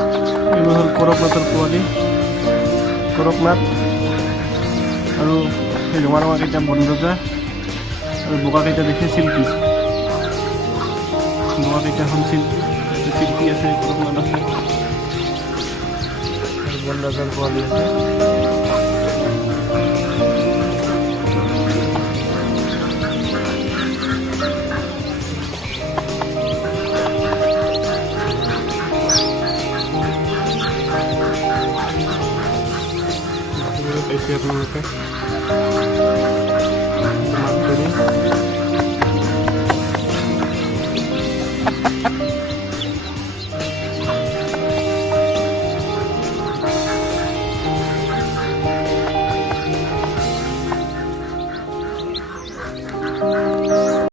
এইবোৰ হ'ল কৰকনাথৰ পোৱালি, কৰকনাথ আৰু সেই ৰঙা ৰঙাকেইটা বনৰজা আৰু বগাকেইটা দেখে চিল্কি। বগাকেইটা হ'ল চিল্কি, চিল্কি আছে, কৰকনাথ আছে, বনৰজাৰ পোৱালি আছে। পাইছে আপোনালোকে।